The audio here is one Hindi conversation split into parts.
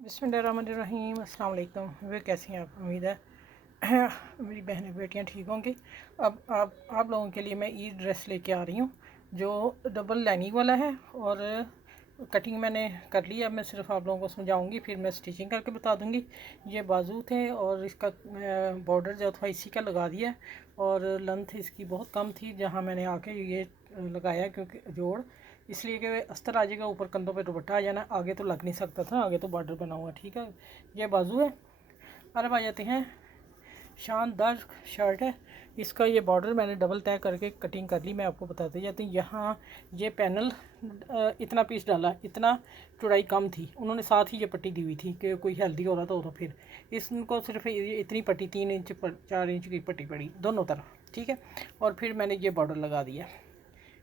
बिस्मिल्लाहिर्रहमानिर्रहीम। अस्सलाम वालेकुम। वे कैसी हैं आप? उम्मीद है मेरी बहनें बेटियां ठीक होंगी। अब आप लोगों के लिए मैं ईद ड्रेस लेके आ रही हूँ जो डबल लाइनिंग वाला है और कटिंग मैंने कर ली। अब मैं सिर्फ आप लोगों को समझाऊंगी, फिर मैं स्टिचिंग करके बता दूंगी। ये बाजू थे और इसका बॉर्डर जो था इसी का लगा दिया और लेंथ इसकी बहुत कम थी जहाँ मैंने आके ये लगाया, क्योंकि जोड़ इसलिए कि अस्तर आ जाएगा, ऊपर कंधों पे दुपट्टा आ जाना, आगे तो लग नहीं सकता था, आगे तो बॉर्डर बना हुआ। ठीक है, ये बाजू है। अब आ जाते हैं, शानदार शर्ट है। इसका ये बॉर्डर मैंने डबल तय करके कटिंग कर ली। मैं आपको बताते जाती हूँ। यहाँ ये पैनल इतना पीस डाला, इतना चौड़ाई कम थी, उन्होंने साथ ही ये पट्टी दी हुई थी कि कोई हेल्दी हो रहा था तो फिर इसको सिर्फ इतनी पट्टी 3 इंच पर 4 इंच की पट्टी पड़ी दोनों तरफ। ठीक है, और फिर मैंने ये बॉर्डर लगा दिया,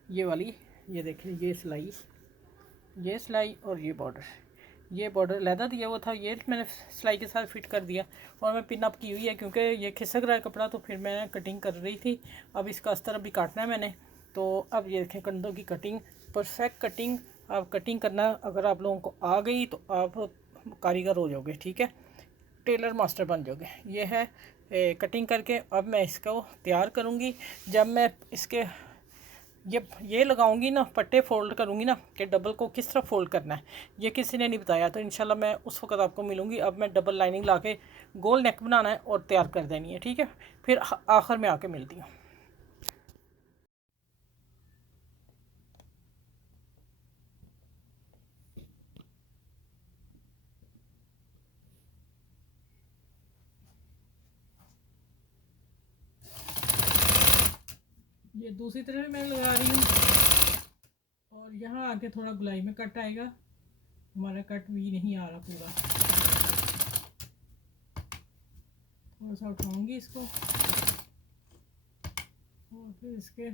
ये वाली, ये देखिए, ये सिलाई और ये बॉर्डर। ये बॉर्डर लहदा दिया हुआ था, ये मैंने सिलाई के साथ फिट कर दिया और मैं पिन अप की हुई है क्योंकि ये खिसक रहा है कपड़ा, तो फिर मैं कटिंग कर रही थी। अब इसका अस्तर अभी काटना है मैंने, तो अब ये देखें कंधों की कटिंग, परफेक्ट कटिंग। आप कटिंग करना, अगर आप लोगों को आ गई तो आप कारीगर हो जाओगे। ठीक है, टेलर मास्टर बन जाओगे। ये है कटिंग करके। अब मैं इसको तैयार करूँगी। जब मैं इसके ये लगाऊंगी ना, पट्टे फोल्ड करूंगी ना, कि डबल को किस तरह फोल्ड करना है, ये किसी ने नहीं बताया, तो इंशाल्लाह मैं उस वक्त आपको मिलूंगी। अब मैं डबल लाइनिंग ला के गोल नेक बनाना है और तैयार कर देनी है। ठीक है, फिर आखिर में आके मिलती हूँ। ये दूसरी तरफ मैं लगा रही हूँ और यहाँ आके थोड़ा गुलाई में कट आएगा। हमारा कट भी नहीं आ रहा पूरा, थोड़ा सा उठाऊंगी इसको और फिर इसके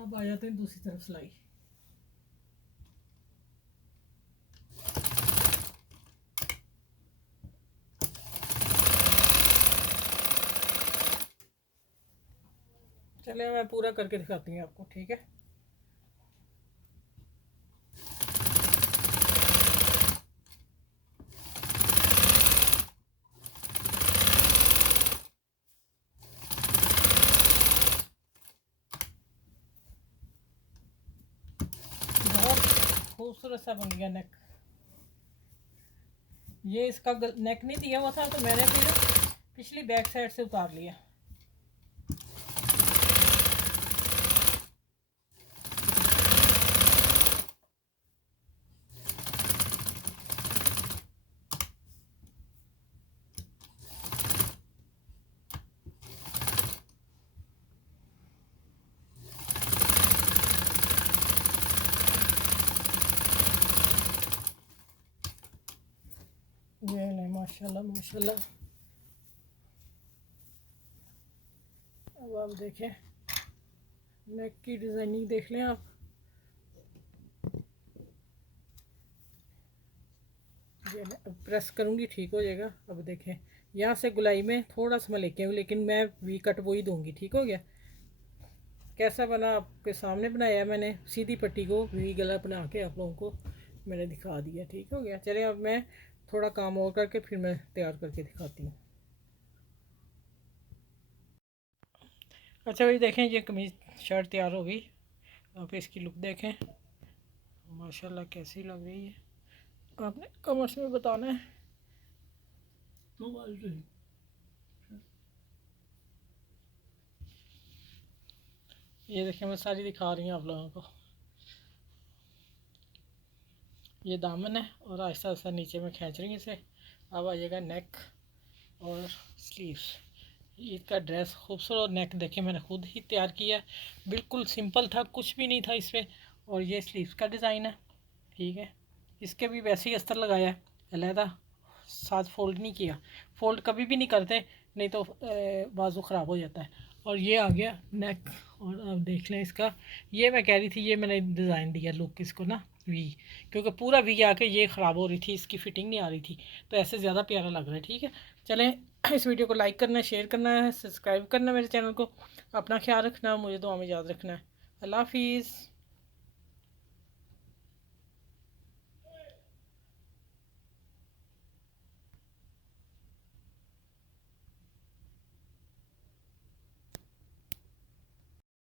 अब आ जाते हैं दूसरी तरफ सिलाई। चलिए मैं पूरा करके दिखाती हूँ आपको। ठीक है, बहुत खूबसूरत सा बन गया नेक। ये इसका नेक नहीं दिया हुआ था तो मैंने फिर पिछली बैक साइड से उतार लिया। ये नहीं, माशाल्लाह माशाल्लाह। अब आप देखें, नेक की डिज़ाइनिंग देख लें आप। ये प्रेस करूँगी ठीक हो जाएगा। अब देखें, यहाँ से गुलाई में थोड़ा सा मैं लेके आऊँ, लेकिन मैं वी कट वही दूँगी। ठीक हो गया। कैसा बना आपके सामने बनाया मैंने, सीधी पट्टी को वी गला बना के आप लोगों को मैंने दिखा दिया। ठीक हो गया। चलिए अब मैं थोड़ा काम और करके फिर मैं तैयार करके दिखाती हूँ। अच्छा भाई देखें, ये कमीज शर्ट तैयार हो गई। आप इसकी लुक देखें, माशाल्लाह कैसी लग रही है, आपने कमेंट्स में बताना है। तो ये देखें, मैं सारी दिखा रही हूँ आप लोगों को। ये दामन है और आहिस्ता आहिस्ता नीचे में खींच रही हूँ इसे। अब आ जाएगा नेक और स्लीव्स। ईद का ड्रेस खूबसूरत, और नेक देखे मैंने खुद ही तैयार किया है, बिल्कुल सिंपल था, कुछ भी नहीं था इस पर। और ये स्लीव्स का डिज़ाइन है। ठीक है, इसके भी वैसे ही अस्तर लगाया है, अलहदा साथ फोल्ड नहीं किया। फोल्ड कभी भी नहीं करते, नहीं तो बाजू ख़राब हो जाता है। और ये आ गया नेक। और अब देख लें इसका, ये मैं कह रही थी, ये मैंने डिज़ाइन दिया लुक इसको ना वी, क्योंकि पूरा वी आके ये ख़राब हो रही थी, इसकी फ़िटिंग नहीं आ रही थी, तो ऐसे ज़्यादा प्यारा लग रहा है। ठीक है, चलें इस वीडियो को लाइक करना है, शेयर करना है, सब्सक्राइब करना है मेरे चैनल को। अपना ख्याल रखना, मुझे दुआ में याद रखना है। अल्लाह हाफिज़।